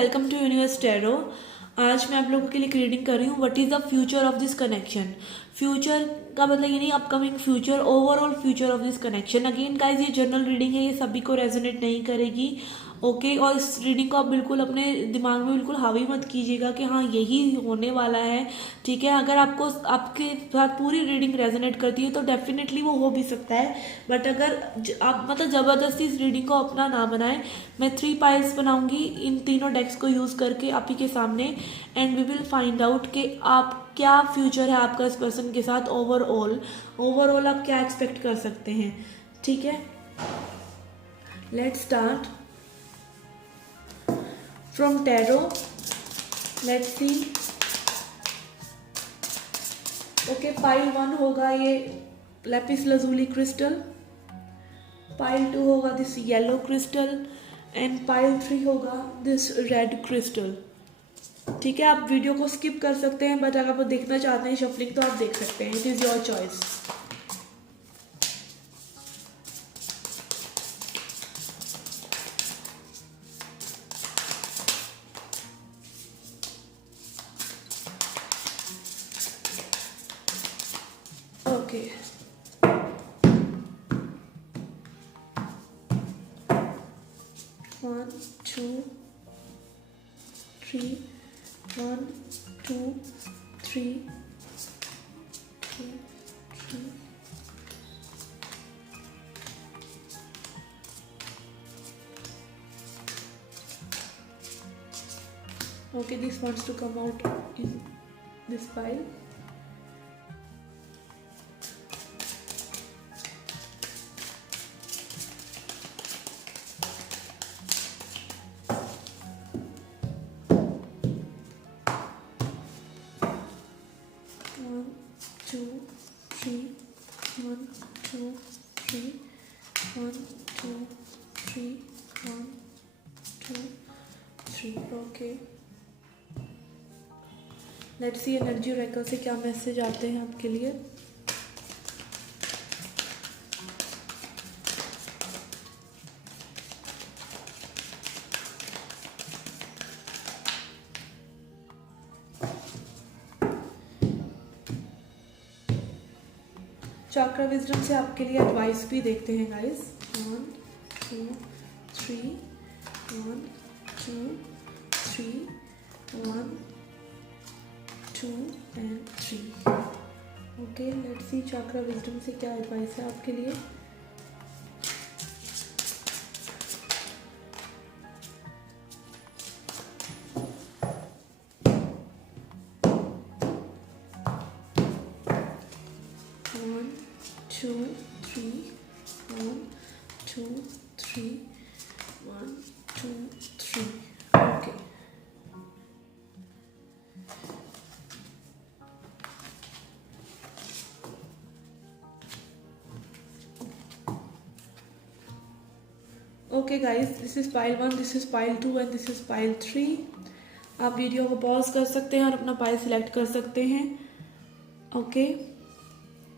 Welcome to universe tarot. आज मैं आप लोगों के लिए एक रीडिंग कर रही हूँ what is the future of this connection. Future का मतलब ये नहीं upcoming future, overall future of this connection. Again guys ये जनरल रीडिंग है, ये सभी को रेजोनेट नहीं करेगी। ओके और इस रीडिंग को आप बिल्कुल अपने दिमाग में बिल्कुल हावी मत कीजिएगा कि हाँ यही होने वाला है। ठीक है, अगर आपको आपके साथ पूरी रीडिंग रेजोनेट करती है तो डेफिनेटली वो हो भी सकता है, बट अगर आप मतलब ज़बरदस्ती इस रीडिंग को अपना ना बनाएं। मैं 3 पाइल्स बनाऊंगी इन तीनों डेक्स को यूज़ करके आप ही के सामने, and we will find out कि आप क्या फ्यूचर है आपका इस पर्सन के साथ। ओवरऑल आप क्या एक्सपेक्ट कर सकते हैं। ठीक है, let's start from tarot. Let's see. Okay, pile 1 होगा ये लैपिस लजूली क्रिस्टल, पाइल 2 होगा this yellow crystal, and pile 3 होगा दिस रेड क्रिस्टल। ठीक है, आप वीडियो को स्किप कर सकते हैं, बट अगर आप देखना चाहते हैं शफलिंग तो आप देख सकते हैं। It is your choice. Okay, one two three, 1 2 3 2 3। Okay, this wants to come out in this pile. One, two, three, 1 2 3, 1 2 3, 1 2 3। Okay, let's see energy रेकल से क्या मैसेज आते हैं आपके लिए। चक्र विजडम से आपके लिए एडवाइस भी देखते हैं guys. 1 2 3, 1 2 3, 1 2 and 3। Okay, let's see चक्र विजडम से क्या एडवाइस है आपके लिए। One, two, three, 1 2 3, 1 2 3। Okay, okay guys, this is pile 1, this is pile 2 and this is pile 3। आप वीडियो को पॉज कर सकते हैं और अपना पाइल सिलेक्ट कर सकते हैं। Okay,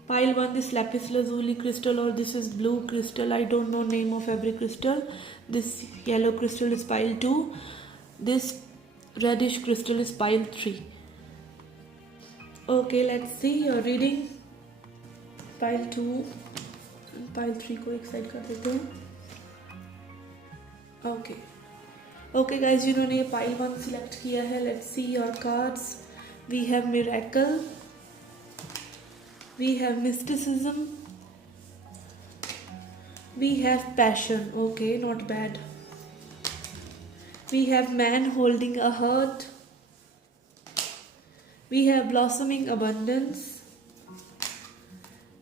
pile 1 this Lapis lazuli crystal or this is blue crystal, I don't know name of every crystal. This yellow crystal is pile 2, this reddish crystal is pile 3। okay, let's see your reading। pile 2 pile 3 को एक side कर देते हैं। Okay okay guys, जिन्होंने ये pile 1 select किया है, let's see your cards. We have miracle, we have mysticism, we have passion। okay, not bad। we have man holding a heart, we have blossoming abundance,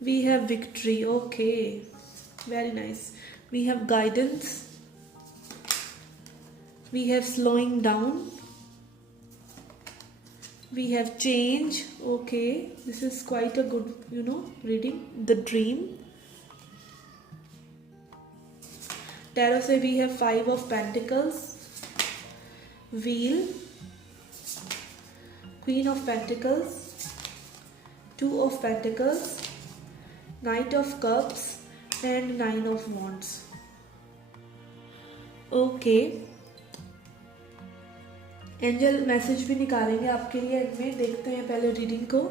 we have victory। okay, very nice। we have guidance, we have slowing down, we have change। okay, this is quite a good reading। the dream। tarot से we have 5 of pentacles, wheel, queen of pentacles, 2 of pentacles, knight of cups and 9 of wands। okay, angel message भी निकालेंगे आपके लिए and में। देखते हैं पहले reading को।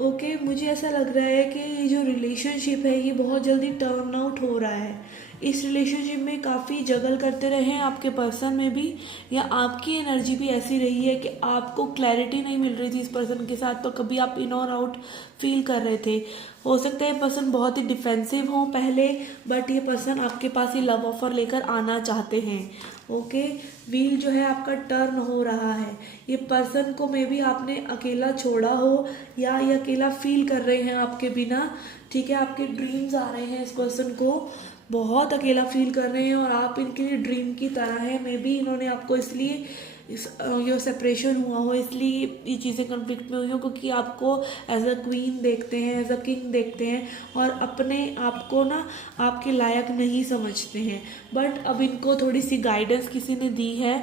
ओके, मुझे ऐसा लग रहा है कि ये जो रिलेशनशिप है ये बहुत जल्दी टर्न आउट हो रहा है। इस रिलेशनशिप में काफ़ी जगल करते रहे हैं आपके पर्सन में भी, या आपकी एनर्जी भी ऐसी रही है कि आपको क्लैरिटी नहीं मिल रही थी इस पर्सन के साथ, तो कभी आप इन और आउट फील कर रहे थे। हो सकता है पर्सन बहुत ही डिफेंसिव हो पहले, बट ये पर्सन आपके पास ही लव ऑफर लेकर आना चाहते हैं। ओके, व्हील जो है आपका टर्न हो रहा है। ये पर्सन को मे भी आपने अकेला छोड़ा हो, या ये अकेला फील कर रहे हैं आपके बिना। ठीक है, आपके ड्रीम्स आ रहे हैं इस पर्सन को, बहुत अकेला फील कर रहे हैं और आप इनके लिए ड्रीम की तरह है। मे बी इन्होंने आपको इसलिए ये सेपरेशन हुआ हो, इसलिए ये चीज़ें कन्फ्लिक्ट में हुई हो, क्योंकि आपको एज अ क्वीन देखते हैं, एज अ किंग देखते हैं, और अपने आप को ना आपके लायक नहीं समझते हैं। बट अब इनको थोड़ी सी गाइडेंस किसी ने दी है,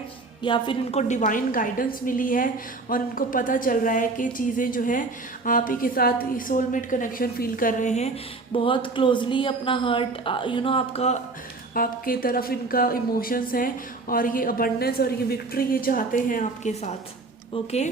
या फिर इनको डिवाइन गाइडेंस मिली है, और इनको पता चल रहा है कि चीज़ें जो है आप ही के साथ सोलमेट कनेक्शन फील कर रहे हैं। बहुत क्लोजली अपना हर्ट आपका आपके तरफ इनका इमोशंस हैं, और ये अबंडेंस और ये विक्ट्री ये चाहते हैं आपके साथ। ओके,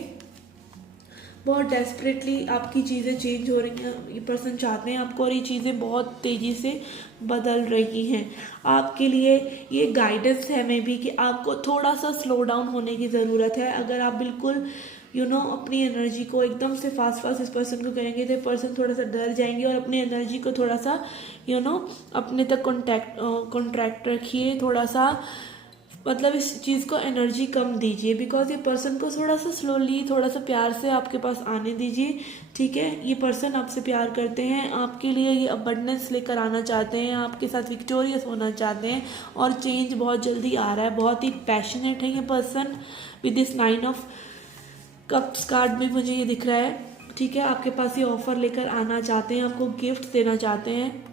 बहुत डेस्परेटली आपकी चीज़ें चेंज हो रही हैं, ये पर्सन चाहते हैं आपको, और ये चीज़ें बहुत तेज़ी से बदल रही हैं आपके लिए। ये गाइडेंस है मे बी कि आपको थोड़ा सा स्लो डाउन होने की ज़रूरत है। अगर आप बिल्कुल अपनी एनर्जी को एकदम से फास्ट इस पर्सन को करेंगे तो पर्सन थोड़ा सा डर जाएंगे, और अपनी एनर्जी को थोड़ा सा अपने तक कॉन्ट्रैक्ट रखिए। थोड़ा सा मतलब इस चीज़ को एनर्जी कम दीजिए, बिकॉज ये पर्सन को थोड़ा सा स्लोली, थोड़ा सा प्यार से आपके पास आने दीजिए। ठीक है, ये पर्सन आपसे प्यार करते हैं, आपके लिए ये अबंडेंस लेकर आना चाहते हैं, आपके साथ विक्टोरियस होना चाहते हैं, और चेंज बहुत जल्दी आ रहा है। बहुत ही पैशनेट है ये person. With this 9 of cups card में मुझे ये दिख रहा है। ठीक है, आपके पास ये ऑफर लेकर आना चाहते हैं, आपको गिफ्ट देना चाहते हैं।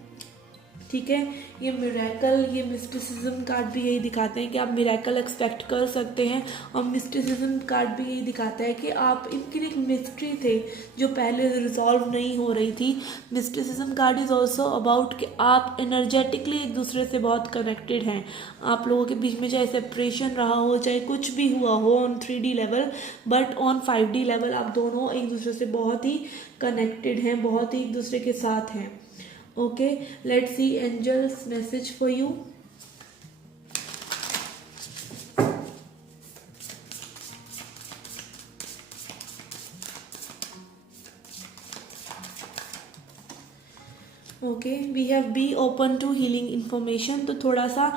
ठीक है, ये मिरेकल, ये मिस्टिसिज्म कार्ड भी यही दिखाते हैं कि आप मिरेकल एक्सपेक्ट कर सकते हैं, और मिस्टिसिज्म कार्ड भी यही दिखाता है कि आप इनकी एक मिस्ट्री थे जो पहले रिजॉल्व नहीं हो रही थी। Mysticism card is also about कि आप एनर्जेटिकली एक दूसरे से बहुत कनेक्टेड हैं। आप लोगों के बीच में चाहे सेपरेशन रहा हो, चाहे कुछ भी हुआ हो on 3D level, but on 5D level आप दोनों एक दूसरे से बहुत ही कनेक्टेड हैं, बहुत ही एक दूसरे के साथ हैं। Okay, let's see angel's message for you. Okay, we have be open to healing information। तो थोड़ा सा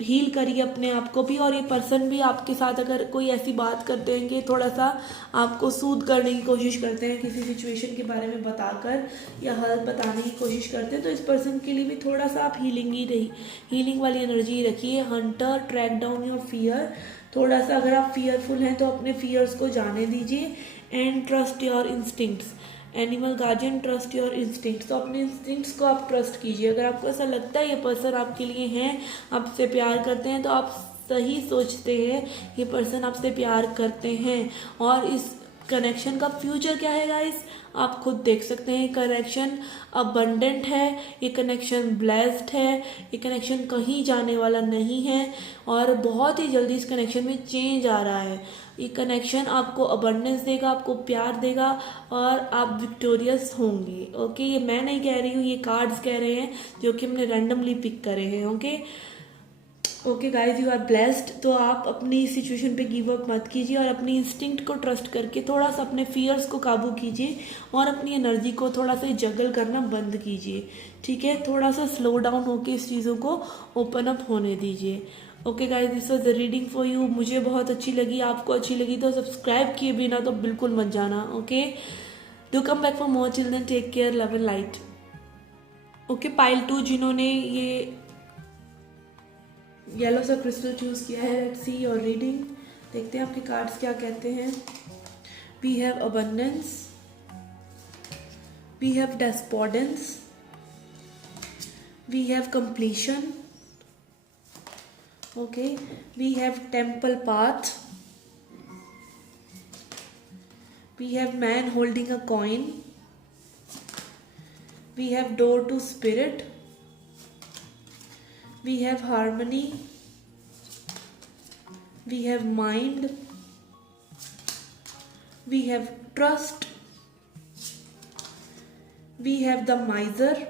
हील करिए अपने आप को भी, और ये पर्सन भी आपके साथ अगर कोई ऐसी बात करते हैं कि थोड़ा सा आपको सूद करने की कोशिश करते हैं, किसी सिचुएशन के बारे में बताकर या हल बताने की कोशिश करते हैं, तो इस पर्सन के लिए भी थोड़ा सा आप हीलिंग वाली एनर्जी रखिए। Hunter, track down your fear. थोड़ा सा अगर आप फियरफुल हैं तो अपने फियर्स को जाने दीजिए। And trust your instincts. Animal guardian, trust your instincts. तो अपने इंस्टिंक्ट्स को आप ट्रस्ट कीजिए। अगर आपको ऐसा लगता है ये पर्सन आपके लिए हैं, आपसे प्यार करते हैं, तो आप सही सोचते हैं, ये पर्सन आपसे प्यार करते हैं। और इस कनेक्शन का फ्यूचर क्या है गाइस, आप खुद देख सकते हैं। कनेक्शन अबंडेंट है, ये कनेक्शन ब्लेस्ड है, ये कनेक्शन कहीं जाने वाला नहीं है, और बहुत ही जल्दी इस कनेक्शन में चेंज आ रहा है। ये कनेक्शन आपको अबंडेंस देगा, आपको प्यार देगा, और आप विक्टोरियस होंगे। ओके, ये मैं नहीं कह रही हूँ, ये कार्ड्स कह रहे हैं जो कि हमने रैंडमली पिक करे हैं। Okay guys, you are blessed. तो आप अपनी सिचुएशन पे गिव अप मत कीजिए, और अपनी इंस्टिंक्ट को ट्रस्ट करके थोड़ा सा अपने फियर्स को काबू कीजिए, और अपनी एनर्जी को थोड़ा सा जगल करना बंद कीजिए। ठीक है, थोड़ा सा स्लो डाउन होके इस चीज़ों को ओपन अप होने दीजिए। Okay guys, this was the reading for you. मुझे बहुत अच्छी लगी, आपको अच्छी लगी तो सब्सक्राइब किए बिना तो बिल्कुल मत जाना। Okay, do come back for more children, take care, love and light. Okay, pile 2 जिन्होंने ये येलो सा क्रिस्टल चूज किया है, लेट्स सी योर रीडिंग। देखते हैं आपके कार्ड्स क्या कहते हैं। We have abundance, we have despondence, we have completion, okay, we have temple path, we have man holding a coin, we have door to spirit, we have harmony, we have mind, we have trust, we have the miser,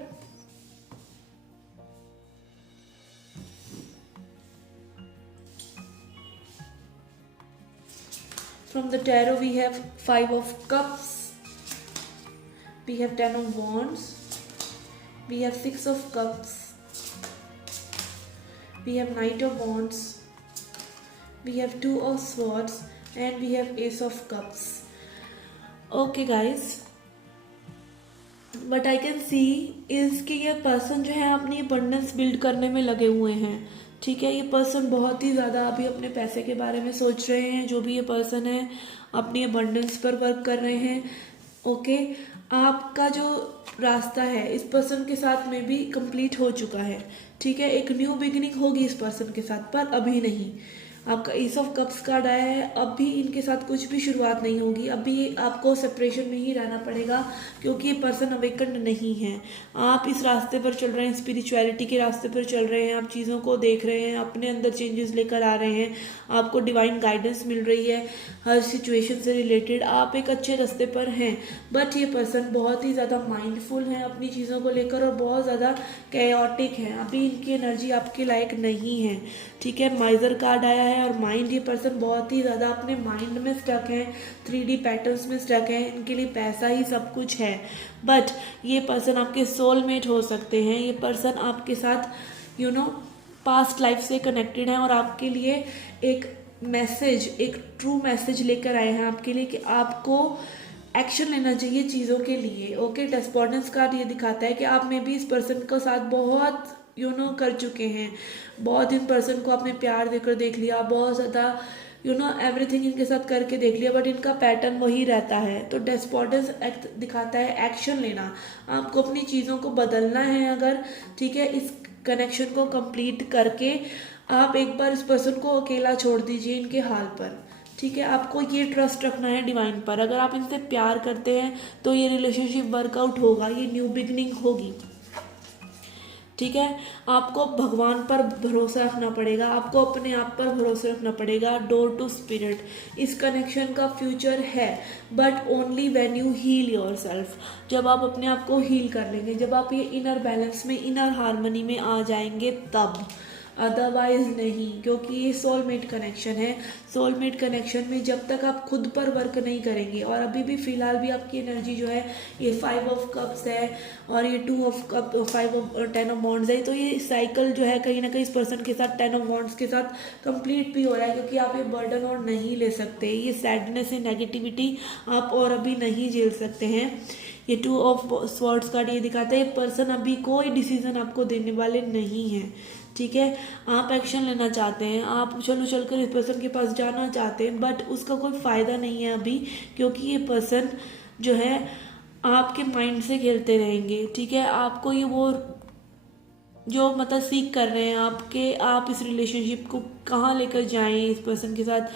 from the tarot we have 5 of cups, we have 10 of wands, we have 6 of cups, we have knight of wands, we have 2 of swords, and we have ace of cups. Okay guys, what I can see is कि ये person जो है अपनी abundance build करने में लगे हुए हैं, ठीक है। ये पर्सन बहुत ही ज़्यादा अभी अपने पैसे के बारे में सोच रहे हैं। जो भी ये पर्सन है अपनी अबंडेंस पर वर्क कर रहे हैं। ओके, आपका जो रास्ता है इस पर्सन के साथ में भी कंप्लीट हो चुका है, ठीक है। एक न्यू बिगिनिंग होगी इस पर्सन के साथ, पर अभी नहीं। आपका एस ऑफ कप्स कार्ड आया है, अभी इनके साथ कुछ भी शुरुआत नहीं होगी। अभी आपको सेपरेशन में ही रहना पड़ेगा, क्योंकि ये पर्सन अवेकन्ड नहीं है। आप इस रास्ते पर चल रहे हैं, स्पिरिचुअलिटी के रास्ते पर चल रहे हैं। आप चीज़ों को देख रहे हैं, अपने अंदर चेंजेस लेकर आ रहे हैं। आपको डिवाइन गाइडेंस मिल रही है हर सिचुएशन से रिलेटेड। आप एक अच्छे रास्ते पर हैं, बट ये पर्सन बहुत ही ज़्यादा माइंडफुल है अपनी चीज़ों को लेकर और बहुत ज़्यादा कैओटिक है। अभी इनकी एनर्जी आपके लायक नहीं है, ठीक है। माइजर कार्ड आया है और माइंड, ये पर्सन बहुत ही ज़्यादा अपने माइंड में स्टक है, 3D पैटर्न्स में स्टक है। इनके लिए पैसा ही सब कुछ है, बट ये पर्सन आपके सोलमेट हो सकते हैं। ये पर्सन आपके साथ पास्ट लाइफ से कनेक्टेड है और आपके लिए एक मैसेज, एक ट्रू मैसेज लेकर आए हैं आपके लिए कि आपको एक्शन लेना चाहिए चीज़ों के लिए। ओके, डेस्पोर्डेंस कार्ड ये दिखाता है कि आप में भी इस पर्सन के साथ बहुत कर चुके हैं। बहुत इन पर्सन को आपने प्यार देकर देख लिया, बहुत ज़्यादा एवरीथिंग इनके साथ करके देख लिया, बट इनका पैटर्न वही रहता है। तो डेस्पोर्डेंस एक्ट दिखाता है एक्शन लेना, आपको अपनी चीज़ों को बदलना है अगर, ठीक है। इस कनेक्शन को कंप्लीट करके आप एक बार इस पर्सन को अकेला छोड़ दीजिए इनके हाल पर, ठीक है। आपको ये ट्रस्ट रखना है डिवाइन पर। अगर आप इनसे प्यार करते हैं तो ये रिलेशनशिप वर्कआउट होगा, ये न्यू बिगनिंग होगी, ठीक है। आपको भगवान पर भरोसा रखना पड़ेगा, आपको अपने आप पर भरोसा रखना पड़ेगा। डोर टू स्पिरिट, इस कनेक्शन का फ्यूचर है, but only when you heal yourself. जब आप अपने आप को हील कर लेंगे, जब आप ये इनर बैलेंस में, इनर हार्मनी में आ जाएंगे तब, अदरवाइज नहीं। क्योंकि ये सोलमेट कनेक्शन है। सोलमेट कनेक्शन में जब तक आप खुद पर वर्क नहीं करेंगे, और अभी भी फिलहाल भी आपकी एनर्जी जो है ये 5 ऑफ कप्स है और ये 2 of cup, 5 of 10 of wands है। तो ये साइकिल जो है कहीं ना कहीं इस पर्सन के साथ 10 ऑफ वॉन्ड्स के साथ कंप्लीट भी हो रहा है, क्योंकि आप ये बर्डन और नहीं ले सकते। ये सैडनेस है, नेगेटिविटी आप और अभी नहीं झेल सकते हैं। ये 2 ऑफ स्वॉर्ड्स कार्ड ये दिखाता है पर्सन अभी कोई डिसीजन आपको देने वाले नहीं है, ठीक है। आप एक्शन लेना चाहते हैं, आप चल कर इस पर्सन के पास जाना चाहते हैं, बट उसका कोई फ़ायदा नहीं है अभी, क्योंकि ये पर्सन जो है आपके माइंड से खेलते रहेंगे, ठीक है। आपको ये वो जो मतलब सीख कर रहे हैं आपके, आप इस रिलेशनशिप को कहाँ लेकर जाएं इस पर्सन के साथ,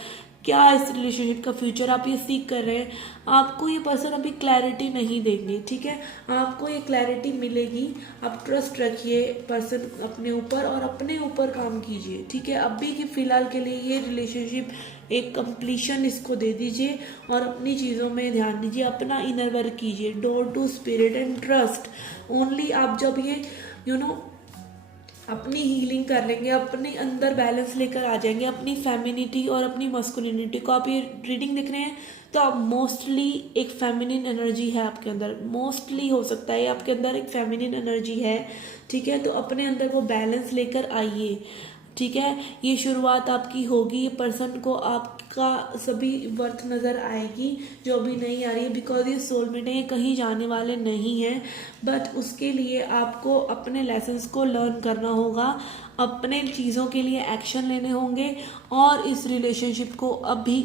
क्या इस रिलेशनशिप का फ्यूचर आप ये सीख कर रहे हैं। आपको ये पर्सन अभी क्लैरिटी नहीं देंगे, ठीक है। आपको ये क्लैरिटी मिलेगी। आप ट्रस्ट रखिए पर्सन अपने ऊपर और अपने ऊपर काम कीजिए, ठीक है। अभी के फिलहाल के लिए ये रिलेशनशिप एक कंप्लीशन इसको दे दीजिए और अपनी चीज़ों में ध्यान दीजिए, अपना इनर वर्क कीजिए। Door to spirit and trust only. आप जब ये अपनी हीलिंग कर लेंगे, अपने अंदर बैलेंस लेकर आ जाएंगे, अपनी फेमिनिटी और अपनी मस्कुलिनिटी को, आप ये रीडिंग देख रहे हैं तो आप मोस्टली एक फेमिनिन एनर्जी है आपके अंदर, मोस्टली हो सकता है आपके अंदर एक फेमिनिन एनर्जी है, ठीक है। तो अपने अंदर वो बैलेंस लेकर आइए, ठीक है। ये शुरुआत आपकी होगी। ये पर्सन को आपका सभी वर्थ नज़र आएगी जो अभी नहीं आ रही है, बिकॉज ये सोलमेट है, ये कहीं जाने वाले नहीं हैं। बट उसके लिए आपको अपने लेसन्स को लर्न करना होगा, अपने चीज़ों के लिए एक्शन लेने होंगे और इस रिलेशनशिप को अभी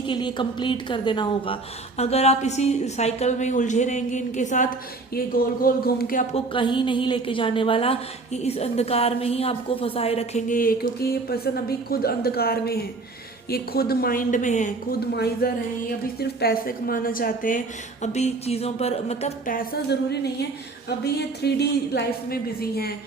के लिए कंप्लीट कर देना होगा। अगर आप इसी साइकिल में उलझे रहेंगे इनके साथ, ये गोल गोल घूम के आपको कहीं नहीं लेके जाने वाला, ये इस अंधकार में ही आपको फंसाए रखेंगे ये, क्योंकि ये पर्सन अभी खुद अंधकार में है, ये खुद माइंड में है, खुद माइजर हैं। ये अभी सिर्फ पैसे कमाना चाहते हैं, अभी चीज़ों पर मतलब पैसा ज़रूरी नहीं है, अभी ये 3D लाइफ में बिजी हैं,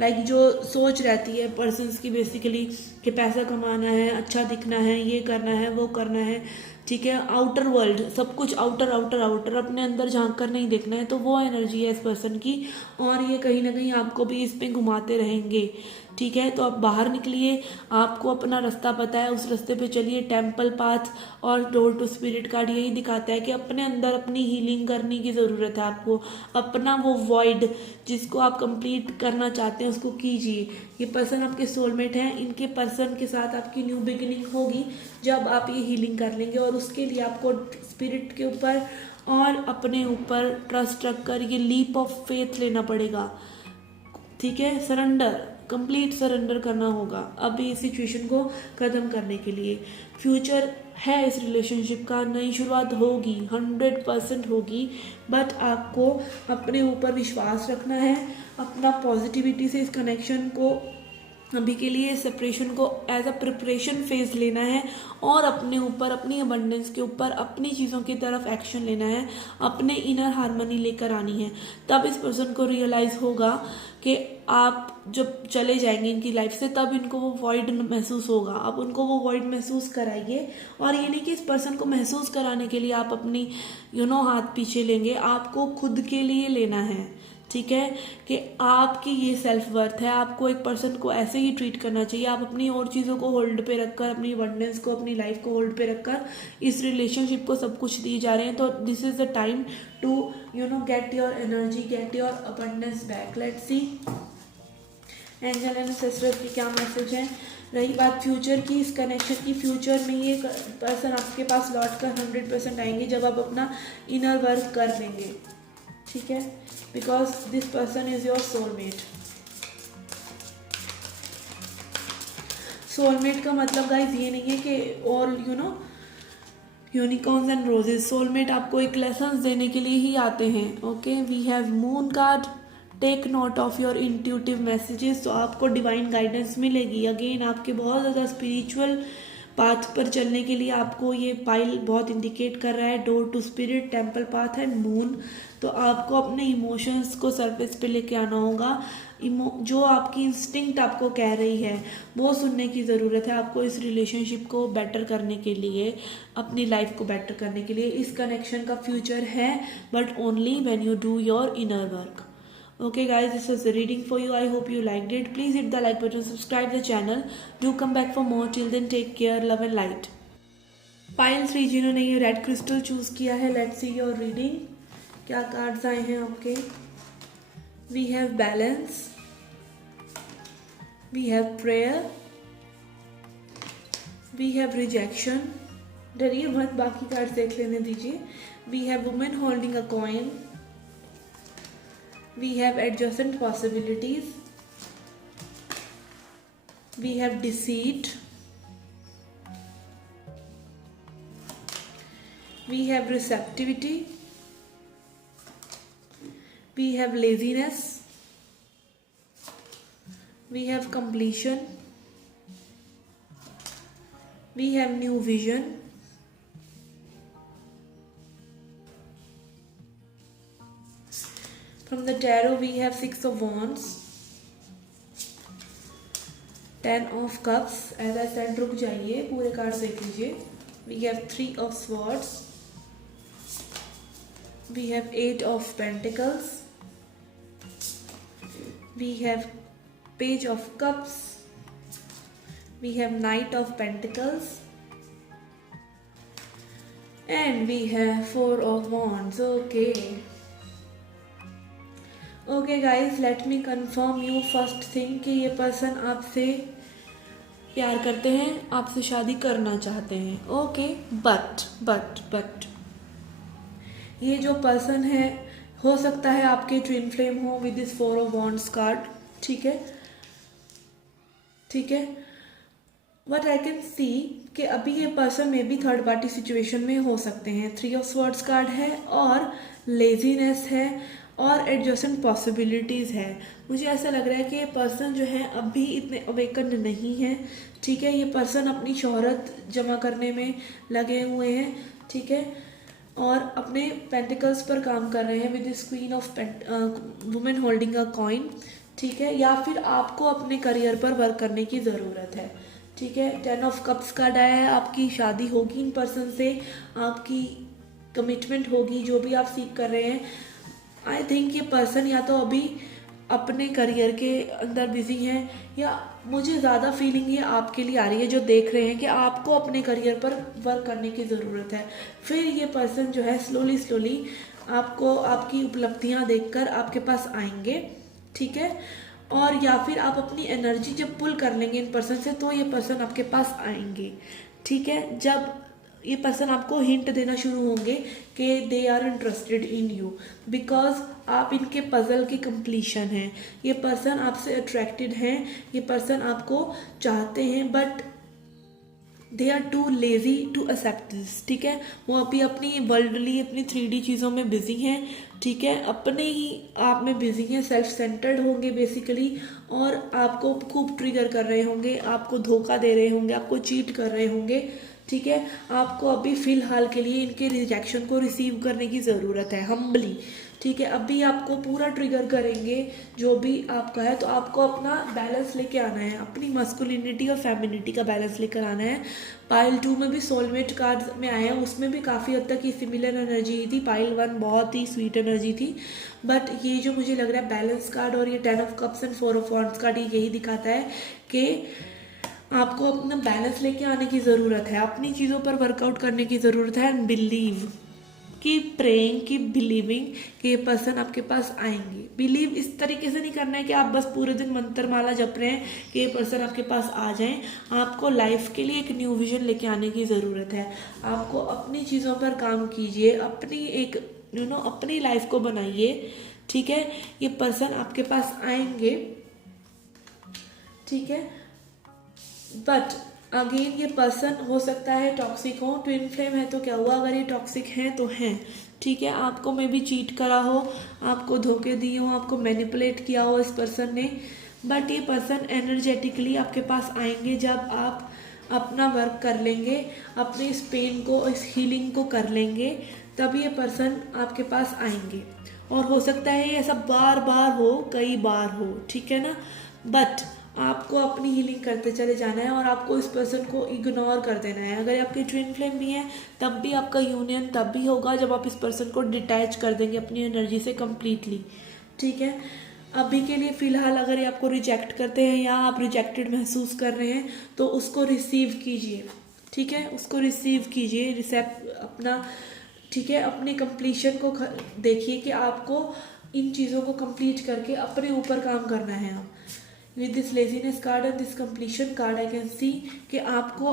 लाइक जो सोच रहती है पर्सन्स की बेसिकली कि पैसा कमाना है, अच्छा दिखना है, ये करना है, वो करना है, ठीक है, आउटर वर्ल्ड सब कुछ आउटर आउटर आउटर, अपने अंदर झांक कर नहीं देखना है, तो वो एनर्जी है इस पर्सन की। और ये कहीं ना कहीं आपको भी इस पे घुमाते रहेंगे, ठीक है। तो आप बाहर निकलिए, आपको अपना रास्ता पता है, उस रास्ते पे चलिए। टेम्पल पाथ और डोर टू स्पिरिट कार्ड यही दिखाता है कि अपने अंदर अपनी हीलिंग करने की ज़रूरत है आपको। अपना वो वॉइड जिसको आप कंप्लीट करना चाहते हैं उसको कीजिए। ये पर्सन आपके सोलमेट हैं, इनके पर्सन के साथ आपकी न्यू बिगिनिंग होगी जब आप ये हीलिंग कर लेंगे। और उसके लिए आपको स्पिरिट के ऊपर और अपने ऊपर ट्रस्ट रखकर ये लीप ऑफ फेथ लेना पड़ेगा, ठीक है। सरेंडर, कंप्लीट सरेंडर करना होगा अभी इस सिचुएशन को ख़त्म करने के लिए। फ्यूचर है इस रिलेशनशिप का, नई शुरुआत होगी, 100% होगी, बट आपको अपने ऊपर विश्वास रखना है, अपना पॉजिटिविटी से इस कनेक्शन को अभी के लिए सेपरेशन को एज अ प्रिपरेशन फेज लेना है और अपने ऊपर, अपनी अबंडेंस के ऊपर, अपनी चीज़ों की तरफ एक्शन लेना है, अपने इनर हार्मनी लेकर आनी है। तब इस पर्सन को रियलाइज़ होगा कि आप जब चले जाएंगे इनकी लाइफ से तब इनको वो वॉइड महसूस होगा। आप उनको वो वॉइड महसूस कराइए। और ये नहीं कि इस पर्सन को महसूस कराने के लिए आप अपनी हाथ पीछे लेंगे, आपको खुद के लिए लेना है, ठीक है, कि आपकी ये सेल्फ वर्थ है। आपको एक पर्सन को ऐसे ही ट्रीट करना चाहिए। आप अपनी और चीज़ों को होल्ड पे रखकर, अपनी अबंडेंस को, अपनी लाइफ को होल्ड पे रखकर इस रिलेशनशिप को सब कुछ दिए जा रहे हैं। तो this is the time to get your energy, get your abundance back. Let's see angel and sisters की क्या मैसेज है। रही बात फ्यूचर की, इस कनेक्शन की, फ्यूचर में ये पर्सन आपके पास लौट कर 100% आएंगे जब आप अपना इनर वर्क कर लेंगे, ठीक है, because this person is your soulmate. Soulmate का मतलब गाइज ये नहीं है कि all unicorns and roses. Soulmate आपको एक लेसन देने के लिए ही आते हैं। Okay, we have moon card, take note of your intuitive messages. तो आपको डिवाइन गाइडेंस मिलेगी। अगेन आपके बहुत ज़्यादा स्पिरिचुअल पाथ पर चलने के लिए आपको ये पाइल बहुत इंडिकेट कर रहा है। Door to spirit, temple path and moon. तो आपको अपने इमोशंस को सरफेस पे लेके आना होगा। जो आपकी इंस्टिंक्ट आपको कह रही है वो सुनने की ज़रूरत है आपको इस रिलेशनशिप को बेटर करने के लिए, अपनी लाइफ को बेटर करने के लिए। इस कनेक्शन का फ्यूचर है, but only when you do your inner work. Okay guys, this was the reading for you. I hope you liked it. Please hit the like button, subscribe the channel. Do come back for more. Till then, take care, love and light. Pile 3 जिन्होंने ये red crystal choose किया है, let's see your reading. क्या cards आए हैं आपके। We have balance, we have prayer, we have rejection. डरिए मत, बाकी कार्ड्स देख लेने दीजिए। We have women holding a coin, we have adjacent possibilities, we have deceit, we have receptivity, we have laziness, we have completion, we have new vision, from the tarot we have 6 of wands, 10 of cups, as I said रुक जाइए, पूरे card देख लीजिए। we have 3 of swords, we have 8 of pentacles, we have page of cups, we have knight of pentacles, and we have 4 of wands. Okay guys, let me confirm you first thing कि ये person आपसे प्यार करते हैं, आपसे शादी करना चाहते हैं। ओके, बट ये जो पर्सन है हो सकता है आपके ट्विन फ्लेम हो with this 4 of wands card, ठीक है। बट आई कैन सी कि अभी ये पर्सन में भी थर्ड पार्टी सिचुएशन में हो सकते हैं। 3 ऑफ स्वॉर्ड्स कार्ड है और लेजीनेस है और एडजस्टेंट पॉसिबिलिटीज़ है। मुझे ऐसा लग रहा है कि ये पर्सन जो है अभी इतने अवेकन्ड नहीं है, ठीक है। ये पर्सन अपनी शोहरत जमा करने में लगे हुए हैं, ठीक है, और अपने पेंटिकल्स पर काम कर रहे हैं with this queen of women holding a coin, ठीक है, या फिर आपको अपने करियर पर वर्क करने की ज़रूरत है। ठीक है, 10 ऑफ कप्स कार्ड आया है, आपकी शादी होगी इन पर्सन से, आपकी कमिटमेंट होगी, जो भी आप सीख कर रहे हैं। आई थिंक ये पर्सन या तो अभी अपने करियर के अंदर बिजी हैं, या मुझे ज़्यादा फीलिंग ये आपके लिए आ रही है जो देख रहे हैं कि आपको अपने करियर पर वर्क करने की ज़रूरत है। फिर ये पर्सन जो है स्लोली स्लोली आपको आपकी उपलब्धियां देखकर आपके पास आएंगे। ठीक है, और या फिर आप अपनी एनर्जी जब पुल कर लेंगे इन पर्सन से तो ये पर्सन आपके पास आएंगे। ठीक है, जब ये पर्सन आपको हिंट देना शुरू होंगे कि they are interested in you, because आप इनके पजल की कंप्लीशन हैं। ये पर्सन आपसे अट्रैक्टेड हैं, ये पर्सन आपको चाहते हैं, but they are too lazy to accept this. ठीक है, वो अभी अपनी वर्ल्डली अपनी 3D चीज़ों में बिजी हैं। ठीक है, अपने ही आप में बिजी हैं, सेल्फ सेंटर्ड होंगे बेसिकली, और आपको खूब ट्रिगर कर रहे होंगे, आपको धोखा दे रहे होंगे, आपको चीट कर रहे होंगे। ठीक है, आपको अभी फ़िलहाल के लिए इनके रिजेक्शन को रिसीव करने की ज़रूरत है हम्बली। ठीक है, अभी आपको पूरा ट्रिगर करेंगे जो भी आपका है, तो आपको अपना बैलेंस लेके आना है, अपनी मस्कुलिनिटी और फेमिनिटी का बैलेंस लेकर आना है। पाइल 2 में भी सोलमेट कार्ड में आए हैं, उसमें भी काफ़ी हद तक ये सिमिलर एनर्जी थी। पाइल 1 बहुत ही स्वीट एनर्जी थी, बट ये जो मुझे लग रहा है बैलेंस कार्ड और ये 10 of cups and 4 of wands card यही दिखाता है कि आपको अपना बैलेंस लेके आने की ज़रूरत है, अपनी चीज़ों पर वर्कआउट करने की ज़रूरत है, एंड बिलीव की प्रेइंग की बिलीविंग कि ये पर्सन आपके पास आएंगे। बिलीव इस तरीके से नहीं करना है कि आप बस पूरे दिन मंत्र माला जप रहे हैं कि ये पर्सन आपके पास आ जाएं। आपको लाइफ के लिए एक न्यू विजन लेके आने की ज़रूरत है। आपको अपनी चीज़ों पर काम कीजिए, अपनी एक अपनी लाइफ को बनाइए। ठीक है, ये पर्सन आपके पास आएंगे। ठीक है, बट अगेन ये पर्सन हो सकता है टॉक्सिक हो। ट्विन फ्लेम है तो क्या हुआ, अगर ये टॉक्सिक हैं तो हैं। ठीक है, आपको मे बी चीट करा हो, आपको धोखे दिए हो, आपको मैनिपुलेट किया हो इस पर्सन ने, बट ये पर्सन एनर्जेटिकली आपके पास आएंगे जब आप अपना वर्क कर लेंगे, अपने इस पेन को, इस हीलिंग को कर लेंगे, तब ये पर्सन आपके पास आएंगे। और हो सकता है ऐसा बार बार हो, कई बार हो। ठीक है ना, बट आपको अपनी हीलिंग करते चले जाना है और आपको इस पर्सन को इग्नोर कर देना है। अगर आपकी ट्विन फ्लेम भी है तब भी आपका यूनियन तब भी होगा जब आप इस पर्सन को डिटैच कर देंगे अपनी एनर्जी से कम्प्लीटली। ठीक है, अभी के लिए फ़िलहाल अगर ये आपको रिजेक्ट करते हैं या आप रिजेक्टेड महसूस कर रहे हैं तो उसको रिसीव कीजिए। ठीक है, उसको रिसीव कीजिए, अपना ठीक है, अपने कंप्लीशन को देखिए कि आपको इन चीज़ों को कंप्लीट करके अपने ऊपर काम करना है। आप with this laziness card and this completion card I can see कि आपको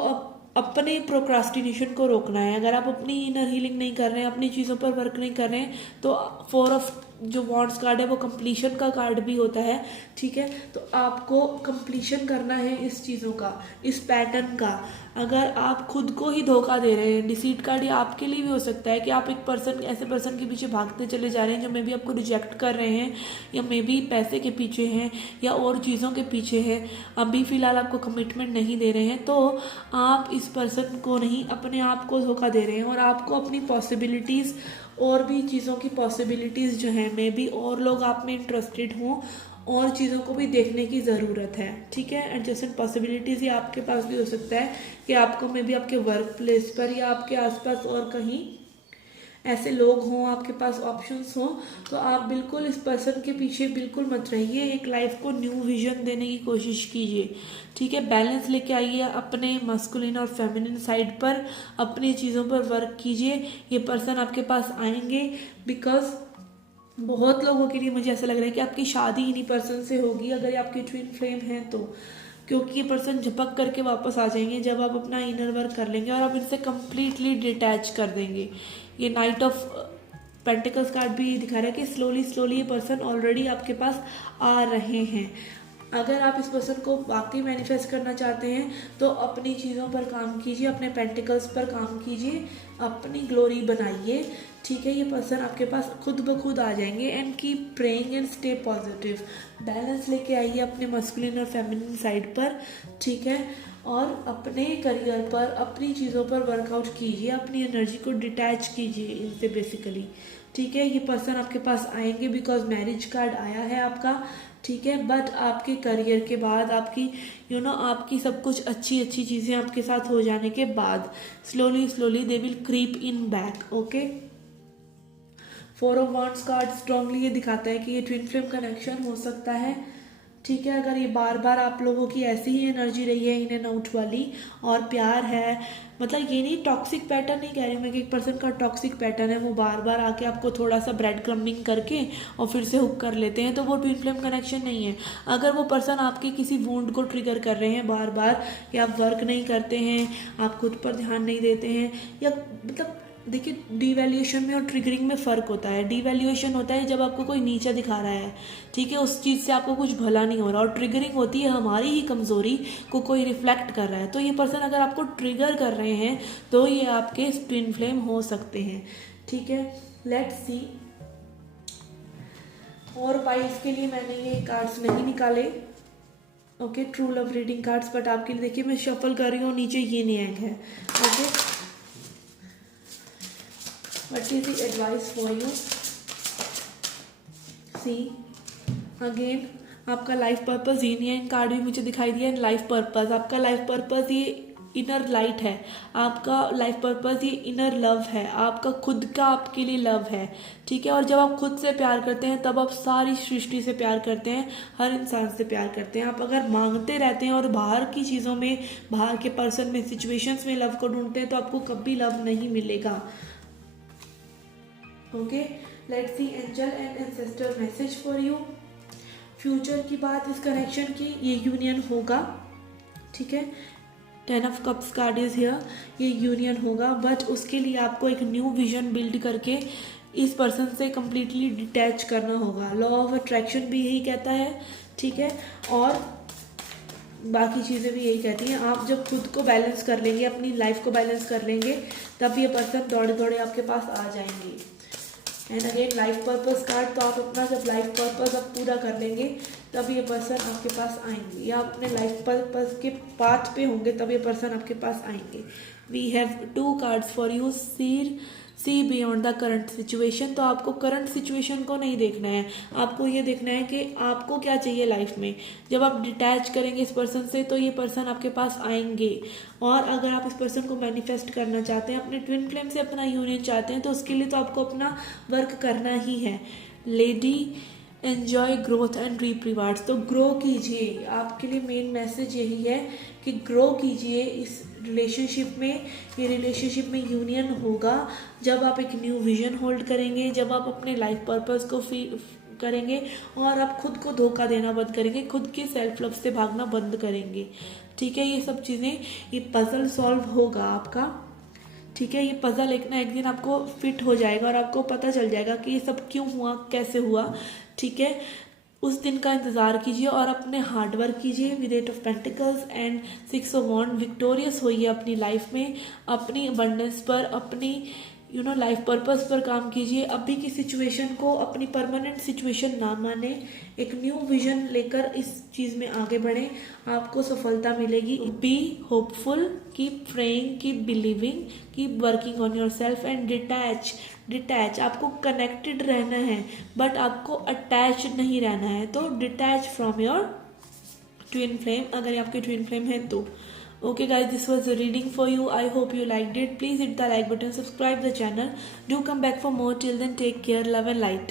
अपने प्रोक्रास्टिनेशन को रोकना है। अगर आप अपनी इनर हीलिंग नहीं कर रहे हैं, अपनी चीज़ों पर वर्क नहीं कर रहे हैं, तो 4 ऑफ जो वॉन्ड्स कार्ड है वो कंप्लीशन का कार्ड भी होता है। ठीक है, तो आपको कंप्लीशन करना है इस चीज़ों का, इस पैटर्न का। अगर आप खुद को ही धोखा दे रहे हैं, डिसीट कार्ड ये आपके लिए भी हो सकता है कि आप एक पर्सन ऐसे पर्सन के पीछे भागते चले जा रहे हैं जो मे बी आपको रिजेक्ट कर रहे हैं, या मे बी पैसे के पीछे हैं, या और चीज़ों के पीछे हैं, अभी फ़िलहाल आपको कमिटमेंट नहीं दे रहे हैं, तो आप इस पर्सन को नहीं अपने आप को धोखा दे रहे हैं। और आपको अपनी पॉसिबिलिटीज़ और भी चीज़ों की पॉसिबिलिटीज़ जो हैं, मे बी और लोग आप में इंटरेस्टेड हों, और चीज़ों को भी देखने की ज़रूरत है। ठीक है, एडजस्टेंट पॉसिबिलिटीज़ ये आपके पास भी हो सकता है कि आपको मे बी आपके वर्क प्लेस पर या आपके आसपास और कहीं ऐसे लोग हों, आपके पास ऑप्शंस हों, तो आप बिल्कुल इस पर्सन के पीछे बिल्कुल मत रहिए। एक लाइफ को न्यू विजन देने की कोशिश कीजिए। ठीक है, बैलेंस लेके आइए अपने मस्कुलिन और फेमिनिन साइड पर, अपनी चीज़ों पर वर्क कीजिए। ये पर्सन आपके पास आएंगे, बिकॉज बहुत लोगों के लिए मुझे ऐसा लग रहा है कि आपकी शादी इन्हीं पर्सन से होगी अगर ये आपकी ट्विन फ्लेम है तो, क्योंकि ये पर्सन झपक करके वापस आ जाएंगे जब आप अपना इनर वर्क कर लेंगे और आप इनसे कम्प्लीटली डिटैच कर देंगे। ये नाइट ऑफ पेंटिकल्स कार्ड भी दिखा रहा है कि स्लोली स्लोली ये पर्सन ऑलरेडी आपके पास आ रहे हैं। अगर आप इस पर्सन को वाकई मैनिफेस्ट करना चाहते हैं तो अपनी चीज़ों पर काम कीजिए, अपने पेंटिकल्स पर काम कीजिए, अपनी ग्लोरी बनाइए। ठीक है, ये पर्सन आपके पास खुद ब खुद आ जाएंगे। And keep praying and stay positive. Balance लेके आइए अपने मस्कुलिन और फेमिनिन साइड पर। ठीक है, और अपने करियर पर, अपनी चीज़ों पर वर्कआउट कीजिए, अपनी एनर्जी को डिटैच कीजिए इनसे बेसिकली। ठीक है, ये पर्सन आपके पास आएंगे बिकॉज मैरिज कार्ड आया है आपका। ठीक है, बट आपके करियर के बाद, आपकी आपकी सब कुछ अच्छी अच्छी चीज़ें आपके साथ हो जाने के बाद slowly slowly they will creep in back. Okay, 4 of wands card strongly ये दिखाता है कि ये ट्विन फ्लेम कनेक्शन हो सकता है। ठीक है, अगर ये बार बार आप लोगों की ऐसी ही एनर्जी रही है इन एंड आउट वाली, और प्यार है, मतलब ये नहीं टॉक्सिक पैटर्न नहीं कह रही हूँ मैं कि एक पर्सन का टॉक्सिक पैटर्न है, वो बार बार आके आपको थोड़ा सा ब्रेड क्रम्बिंग करके और फिर से हुक कर लेते हैं, तो वो ट्विन फ्लेम कनेक्शन नहीं है। अगर वो पर्सन आपके किसी वुंड को ट्रिगर कर रहे हैं बार बार, या आप वर्क नहीं करते हैं, आप खुद पर ध्यान नहीं देते हैं, या मतलब देखिए, डीवैल्यूएशन में और ट्रिगरिंग में फ़र्क होता है। डीवैल्यूएशन होता है जब आपको कोई नीचा दिखा रहा है, ठीक है, उस चीज़ से आपको कुछ भला नहीं हो रहा, और ट्रिगरिंग होती है हमारी ही कमज़ोरी को कोई रिफ्लेक्ट कर रहा है। तो ये पर्सन अगर आपको ट्रिगर कर रहे हैं तो ये आपके ट्विन फ्लेम हो सकते हैं। ठीक है, लेट्स सी। और वाइफ के लिए मैंने ये कार्ड्स नहीं निकाले, okay, true love reading cards, but आपके लिए देखिए मैं शफल कर रही हूँ, नीचे ये नहीं है। Okay, what is the advice for you? See again, आपका लाइफ पर्पस यूनियन कार्ड भी मुझे दिखाई दिया। लाइफ पर्पस, आपका लाइफ पर्पस ये इनर लाइट है, आपका लाइफ पर्पस ये इनर लव है, आपका खुद का आपके लिए लव है। ठीक है, और जब आप खुद से प्यार करते हैं तब आप सारी सृष्टि से प्यार करते हैं, हर इंसान से प्यार करते हैं। आप अगर मांगते रहते हैं और बाहर की चीज़ों में, बाहर के पर्सन में, सिचुएशंस में लव को ढूंढते हैं, तो आपको कभी लव नहीं मिलेगा। Okay, let's see angel and ancestor message for you. Future की बात, इस कनेक्शन की, ये यूनियन होगा। ठीक है, 10 of cups card is here, ये यूनियन होगा, बट उसके लिए आपको एक न्यू विजन बिल्ड करके इस पर्सन से कम्प्लीटली डिटैच करना होगा। लॉ ऑफ अट्रैक्शन भी यही कहता है। ठीक है, और बाकी चीज़ें भी यही कहती हैं। आप जब खुद को बैलेंस कर लेंगे, अपनी लाइफ को बैलेंस कर लेंगे, तब ये पर्सन दौड़े दौड़े आपके पास आ जाएंगे। And again life purpose card, तो आप अपना जब लाइफ पर्पस आप पूरा कर लेंगे तब ये पर्सन आपके पास आएंगे, या अपने लाइफ पर्पस के पाथ पे होंगे तब ये पर्सन आपके पास आएंगे। We have 2 cards for you, see beyond the current situation. तो आपको करंट सिचुएशन को नहीं देखना है, आपको ये देखना है कि आपको क्या चाहिए लाइफ में। जब आप डिटैच करेंगे इस पर्सन से तो ये पर्सन आपके पास आएंगे। और अगर आप इस पर्सन को मैनिफेस्ट करना चाहते हैं, अपने ट्विन फ्लेम से अपना यूनियन चाहते हैं, तो उसके लिए तो आपको अपना वर्क करना ही है। Lady enjoy growth and reap rewards, तो ग्रो कीजिए। आपके लिए मेन मैसेज यही है कि ग्रो कीजिए इस रिलेशनशिप में। ये रिलेशनशिप में यूनियन होगा जब आप एक न्यू विजन होल्ड करेंगे, जब आप अपने लाइफ पर्पस को फील करेंगे, और आप खुद को धोखा देना बंद करेंगे, खुद के सेल्फ लव से भागना बंद करेंगे। ठीक है, ये सब चीज़ें, ये पजल सॉल्व होगा आपका। ठीक है, ये पजल एक ना एक दिन आपको फिट हो जाएगा और आपको पता चल जाएगा कि ये सब क्यों हुआ, कैसे हुआ। ठीक है, उस दिन का इंतज़ार कीजिए और अपने हार्डवर्क कीजिए। With 8 of pentacles and 6 of wand, victorious होइए अपनी लाइफ में, अपनी अबंडेंस पर, अपनी लाइफ पर्पस पर काम कीजिए। अभी की सिचुएशन को अपनी परमानेंट सिचुएशन ना माने, एक न्यू विजन लेकर इस चीज़ में आगे बढ़ें, आपको सफलता मिलेगी। Be hopeful, keep praying, keep believing, keep working on your self and detach. आपको कनेक्टेड रहना है बट आपको अटैच नहीं रहना है, तो detach from your twin flame, अगर ये आपके ट्विन फ्लेम है तो। Okay guys, this was the reading for you. I hope you liked it. Please hit the like button, subscribe the channel. Do come back for more. Till then, take care, love and light.